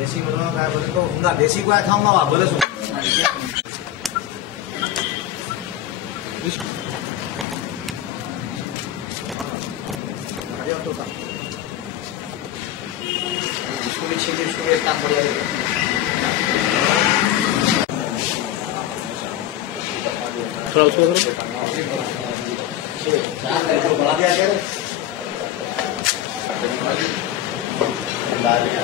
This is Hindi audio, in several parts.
देसी मुर्गा का बोले तो उनका देसी को खाऊंगा वहाँ बोले इसको भी छीन इसको भी एक काम बढ़िया थोड़ा उसको बढ़ा दिया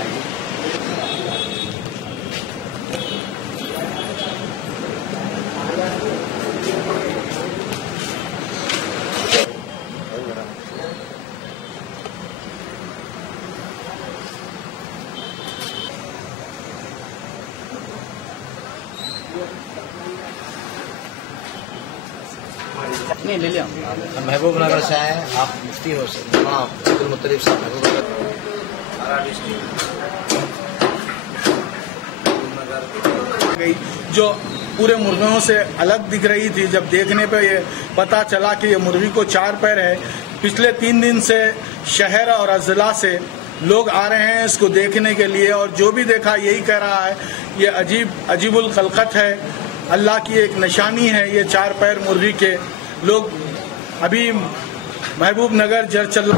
नहीं ले लिया। महबूब नगर से आए आप मुफ्ती हो अब्दुल मुत्तलिब साहब महबूब नगर जो पूरे मुर्गियों से अलग दिख रही थी। जब देखने पे ये पता चला कि ये मुर्गी को 4 पैर है। पिछले 3 दिन से शहर और अजला से लोग आ रहे हैं इसको देखने के लिए और जो भी देखा यही कह रहा है ये अजीबुल खलकत है, अल्लाह की एक निशानी है। ये 4 पैर मुर्गी के लोग अभी महबूब नगर जर चल